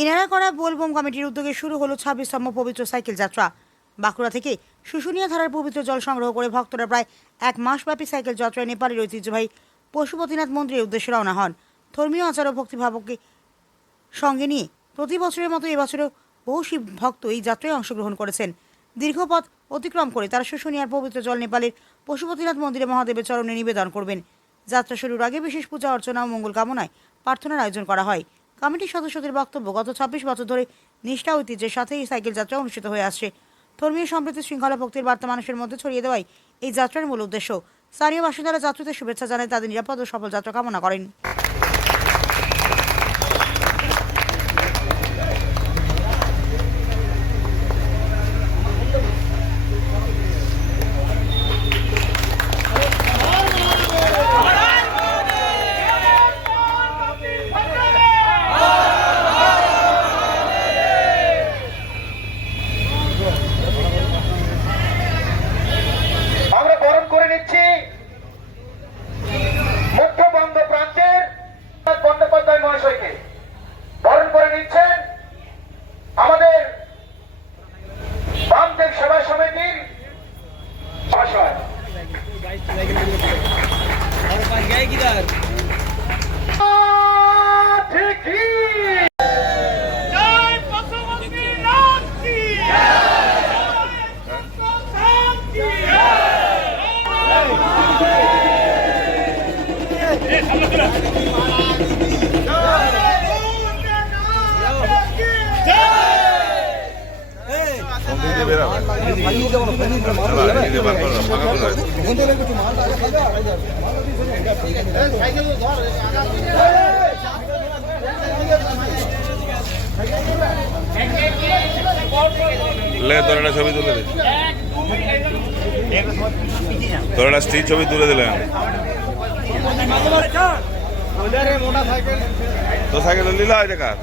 ইনারাকড়া বোলবম কমিটির উদ্যোগে শুরু হলো 26তম পবিত্র সাইকেল যাত্রা। বাঁকুড়া থেকে শুশুনিয়া ধারার পবিত্র জল সংগ্রহ করে ভক্তরা প্রায় এক মাসব্যাপী সাইকেল যাত্রায় নেপালের ঐতিহ্যবাহী পশুপতিনাথ মন্দিরের উদ্দেশ্যে রওনা হন। ধর্মীয় আচার ও ভক্তিভাবকে সঙ্গে নিয়ে প্রতি বছরের মতো এবছরেও বহু শিব ভক্ত এই যাত্রায় অংশগ্রহণ করেছেন। দীর্ঘ পথ অতিক্রম করে তারা শুশুনিয়ার পবিত্র জল নেপালের পশুপতিনাথ মন্দিরে মহাদেবের চরণে নিবেদন করবেন। যাত্রা শুরুর আগে বিশেষ পূজা অর্চনা ও মঙ্গল কামনায় প্রার্থনার আয়োজন করা হয়। কমিটির সদস্যদের বক্তব্য, গত 26 বছর ধরে নিষ্ঠা ঐতিহ্যের সাথে এই সাইকেল যাত্রা অনুষ্ঠিত হয়ে আসছে। ধর্মীয় সম্প্রীতি, শৃঙ্খলা, ভক্তির বার্তা মানুষের মধ্যে ছড়িয়ে দেওয়াই এই যাত্রার মূল উদ্দেশ্য। স্থানীয় বাসিন্দারা যাত্রীদের শুভেচ্ছা জানায়, তাদের নিরাপদ ও সফল যাত্রা কামনা করেন। বরণ করে নিচ্ছেন আমাদের বামদেব সেবা সমিতির ভাষণ। তোর একটা ছবি তুলে দে, তোর একটা স্ত্রীর ছবি তুলে দিলেন। তো সাইকেল নিল এটা কার?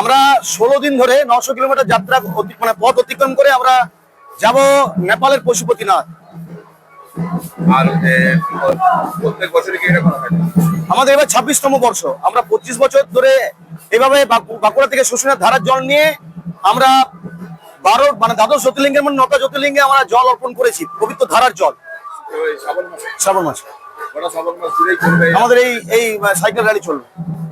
আমরা 16 দিন ধরে 900 কিলোমিটার যাত্রা মানে পথ অতিক্রম করে আমরা যাব নেপালের পশুপতিনাথ। আর প্রত্যেক বছরই কি এরকম হয়? আমাদের এবার 26তম বর্ষ। আমরা 25 বছর ধরে এইভাবে বাঁকুড়া থেকে শুশুনিয়ার ধারার জল নিয়ে আমরা 12 মানে দ্বাদশ জ্যোতির্লিঙ্গের মধ্যে 9টা জ্যোতির্লিঙ্গে আমরা জল অর্পণ করেছি, পবিত্র ধারার জল। শ্রাবণ মাস আমাদের এই সাইকেল র্যালি চলবে।